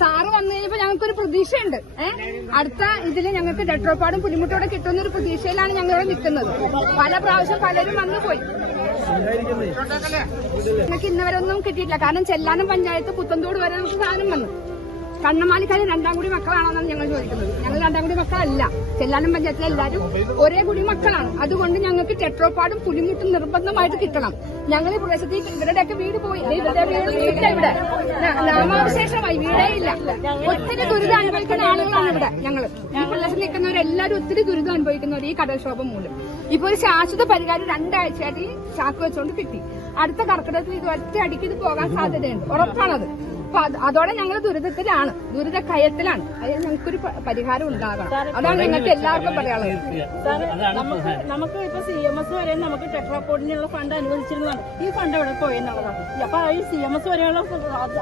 Sir വന്നു കഴിഞ്ഞപ്പോ ഞങ്ങൾക്കൊരു പ്രതീക്ഷയുണ്ട്. അടുത്ത ഇതില് ഞങ്ങൾക്ക് ഡെട്രോപ്പാടും പുലിമുട്ടോടെ കിട്ടുന്ന ഒരു പ്രതീക്ഷയിലാണ് ഞങ്ങളിവിടെ നിൽക്കുന്നത്. പല പ്രാവശ്യം പലരും വന്നു പോയി. ഞങ്ങൾക്ക് ഇന്നുവരെ ഒന്നും കിട്ടിയിട്ടില്ല. കാരണം ചെല്ലാനം പഞ്ചായത്ത് പുത്തന്തോട് വരെ നമുക്ക് സാധനം വന്നു. കണ്ണമാലിക്കാര് രണ്ടാം കുടി മക്കളാണെന്നാണ് ഞങ്ങൾ ചോദിക്കുന്നത്. ഞങ്ങൾ രണ്ടാം കുടി മക്കളല്ല. ചെല്ലാനം പഞ്ചായത്തിലെ എല്ലാവരും ഒരേ കുടി മക്കളാണ്. അതുകൊണ്ട് ഞങ്ങൾക്ക് ടെട്രോപ്പാടും പുലിമുട്ടും നിർബന്ധമായിട്ട് കിട്ടണം. ഞങ്ങൾ ഈ പ്രദേശത്തേക്ക് ഇവരുടെയൊക്കെ വീട് പോയി. ഇവരുടെ വീട് ഇല്ല. ഇവിടെ നാമാവശേഷമായി വീടേ ഇല്ല. ഒത്തിരി ദുരിതം അനുഭവിക്കുന്ന ആളുകളാണ് ഇവിടെ. ഞങ്ങൾ ഈ പ്രദേശത്ത് നിൽക്കുന്നവരെല്ലാവരും ഒത്തിരി ദുരിതം അനുഭവിക്കുന്നവർ ഈ കടൽക്ഷോഭം മൂലം. ഇപ്പൊ ഒരു ശാശ്വത പരിഹാരം 2 ആഴ്ചയായിട്ട് ഈ ചാക്ക് വെച്ചുകൊണ്ട് കിട്ടി. അടുത്ത കർക്കിടകത്തിൽ ഇത് ഒറ്റ അടിക്ക് ഇത് പോകാൻ സാധ്യതയുണ്ട്. ഉറപ്പാണത്. അപ്പൊ അതോടെ ഞങ്ങൾ ദുരിതത്തിലാണ്, ദുരിത കയത്തിലാണ്. അതിന് ഞങ്ങൾക്കൊരു പരിഹാരം ഉണ്ടാകണം. അതാണ് ഞങ്ങൾക്ക് എല്ലാവർക്കും പറയാനുള്ളത്. നമുക്ക് ഇപ്പൊ CMS വരെ നമുക്ക് ടെട്രാപോഡിനുള്ള ഫണ്ട് അനുവദിച്ചിരുന്നതാണ്. ഈ ഫണ്ട് എവിടെ പോയെന്നുള്ളതാണ്. അപ്പൊ ഈ CMS വരെയുള്ള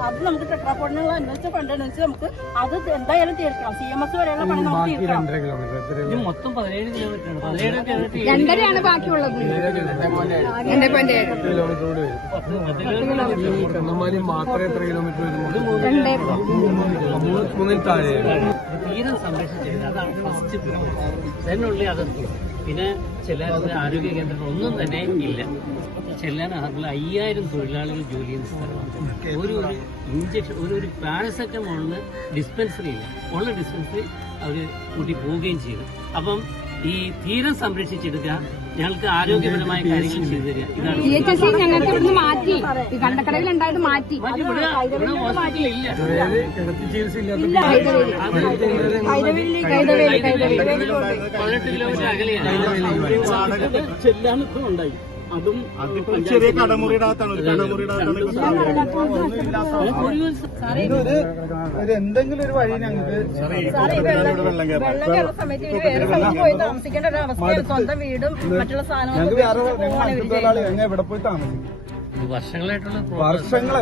അത് നമുക്ക് ടെട്രാപോഡിനുള്ള അനുവദിച്ച ഫണ്ട് അനുവദിച്ച് നമുക്ക് അത് എന്തായാലും തീർക്കണം. CMS വരെയുള്ള പണം നമുക്ക് തീർക്കണം. മൊത്തം 17 കിലോമീറ്റർ 2.5 ബാക്കിയുള്ളത്. 2.7 മാത്രമേ എത്ര കിലോമീറ്റർ തീരം സംരക്ഷിച്ചിരുന്നത്. അതാണ് ഫസ്റ്റ് അതിനുള്ളിൽ അതിർത്തി. പിന്നെ ചെല്ലാനത്ത് ആരോഗ്യ കേന്ദ്രങ്ങൾ ഒന്നും തന്നെ ഇല്ല. ചെല്ലാൻ 5000 തൊഴിലാളികൾ ജോലി ചെയ്യുന്ന സ്ഥലമാണ്. ഒരു ഇഞ്ചക്ഷൻ ഒരു പാരസെറ്റമോളിന് ഡിസ്പെൻസറി ഇല്ല. ഉള്ള ഡിസ്പെൻസറി അവർ കൂട്ടി പോവുകയും ചെയ്തു. അപ്പം ഈ തീരം സംരക്ഷിച്ചെടുക്കുക, ഞങ്ങൾക്ക് ആരോഗ്യപരമായ കാര്യങ്ങൾ ചെയ്തു തരിക. ഇതാണ് ഞങ്ങൾക്ക് ഇവിടുന്ന് മാറ്റി. ഈ കണ്ടക്കടയിൽ ഉണ്ടായിട്ട് മാറ്റി. 18 കിലോമീറ്റർ അകലെയാണ്. ചെല്ലാനത്തും ഉണ്ടായി. അതും ചെറിയ കടമുറിയുടെ എന്തെങ്കിലും ഒരു വഴി ഞങ്ങൾക്ക് വെള്ളം കയറുന്ന സമയത്ത് വേറെ സ്ഥലത്ത് പോയി താമസിക്കേണ്ട ഒരു അവസ്ഥയാണ്. സ്വന്തം വീടും മറ്റുള്ള സാധനങ്ങളും എവിടെ പോയി താമസിക്കും. വർഷങ്ങളായിട്ടുള്ള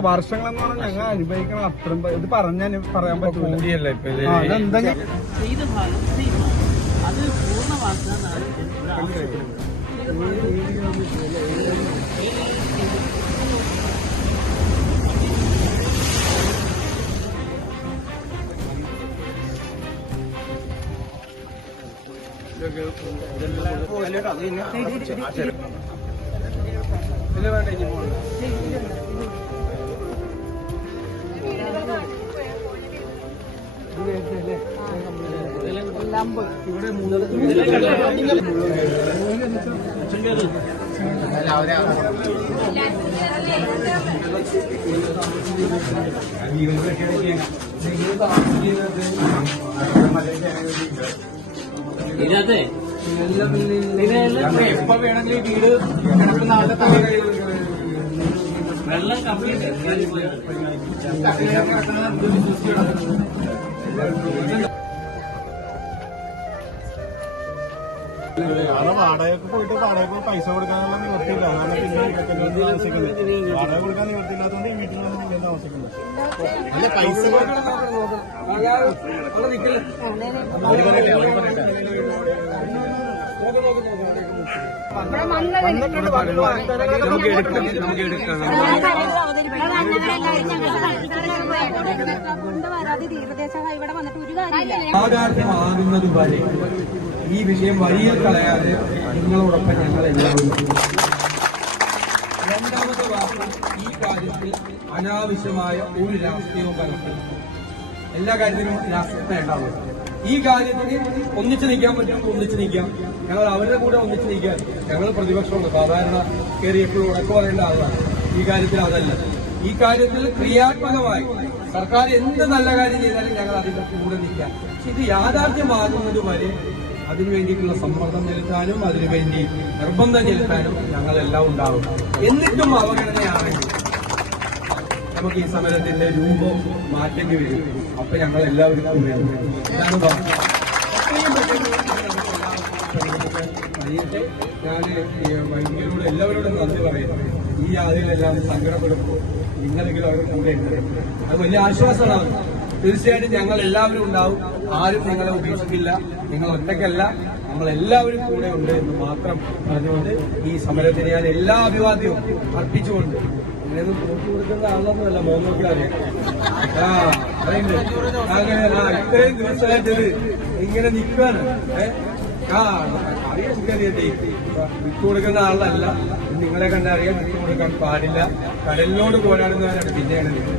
വർഷങ്ങളെന്ന് പറഞ്ഞാൽ ഞങ്ങൾ അനുഭവിക്കണം. അത്രയും ഇത് പറയാൻ പറ്റൂല. ചെയ്ത ഭാഗം അത് പൂർണ്ണമാക്കാനാണ് ഇവിടെ ഇതിനകത്തെ എപ്പോ വേണമെങ്കിലും വീട് കിടക്കുന്ന ആളുടെ തല വെള്ളം കംപ്ലീറ്റ് വാടകയ്ക്ക് പോയിട്ട് വാടകയ്ക്ക് പൈസ കൊടുക്കാനുള്ള നിവർത്തിയില്ല. അങ്ങനെ പിന്നെ താമസിക്കുന്നത് വാടക കൊടുക്കാൻ നിവർത്തിയില്ലാത്തതുകൊണ്ട് ഈ വീട്ടിൽ താമസിക്കുന്നത്. അല്ല പൈസ യാഥാർത്ഥ്യമാകുന്നത് വരെ ഈ വിഷയം വഴിയിൽ കളയാതെ നിങ്ങളോടൊപ്പം ഞങ്ങൾ എല്ലാവരും. രണ്ടാമത്തെ വാർത്ത, ഈ കാര്യത്തിൽ അനാവശ്യമായ ഒരു രാഷ്ട്രീയവും കലർത്തും. എല്ലാ കാര്യത്തിലും രാഷ്ട്രീയത്തെ ഉണ്ടാവും. ഈ കാര്യത്തിന് ഒന്നിച്ചു നിൽക്കാൻ പറ്റും, ഒന്നിച്ചു നിൽക്കാം. ഞങ്ങൾ അവരുടെ കൂടെ ഒന്നിച്ചു നിൽക്കാൻ ഞങ്ങൾ പ്രതിപക്ഷമുണ്ട്. സാധാരണ കയറി എപ്പോഴും ഉടക്ക് പറയേണ്ട ആളാണ്. ഈ കാര്യത്തിൽ അതല്ല. ഈ കാര്യത്തിൽ ക്രിയാത്മകമായി സർക്കാർ എന്ത് നല്ല കാര്യം ചെയ്താലും ഞങ്ങൾ അതിന്റെ കൂടെ നിൽക്കാം. പക്ഷെ ഇത് യാഥാർത്ഥ്യമാകുന്നത് വരെ അതിനുവേണ്ടിയിട്ടുള്ള സമ്മർദ്ദം ചെലുത്താനും അതിനുവേണ്ടി നിർബന്ധം ചെലുത്താനും ഞങ്ങളെല്ലാം ഉണ്ടാവും. എന്നിട്ടും അവഗണനയാണെങ്കിൽ നമുക്ക് ഈ സമരത്തിന്റെ രൂപം മാറ്റേണ്ടി വരും. അപ്പൊ ഞങ്ങൾ എല്ലാവർക്കും വരും. ഇതാണ് ഞാൻ വൈദികരോട് എല്ലാവരോടും നന്ദി പറയുന്നു. ഈ ആദ്യമെല്ലാം സങ്കടപ്പെടുമ്പോൾ നിങ്ങളെങ്കിലും അവരുടെ കൂടെ ഉണ്ട്. അത് വലിയ ആശ്വാസമാണ്. തീർച്ചയായിട്ടും ഞങ്ങൾ എല്ലാവരും ഉണ്ടാവും. ആരും നിങ്ങളെ ഉപേക്ഷിക്കില്ല. നിങ്ങൾ ഒറ്റയ്ക്കല്ല. നമ്മളെല്ലാവരും കൂടെ ഉണ്ട് എന്ന് മാത്രം പറഞ്ഞുകൊണ്ട് ഈ സമരത്തിന് ഞാൻ എല്ലാ അഭിവാദ്യവും അർപ്പിച്ചുകൊണ്ട് ഇങ്ങനെയൊന്നും തോറ്റു കൊടുക്കുന്ന ആളൊന്നുമല്ല മോന്നോക്കി അറിയാം. അങ്ങനെയല്ല, ഇത്രയും ദിവസമായിട്ടത് ഇങ്ങനെ നിൽക്കാണ്. അറിയാം വിട്ടുകൊടുക്കുന്ന ആളല്ല. നിങ്ങളെ കണ്ടറിയാം വിട്ടുകൊടുക്കാൻ പാടില്ല. കടലിനോട് പോരാടുന്നവരാണ് പിന്നെയാണ് നിങ്ങൾ.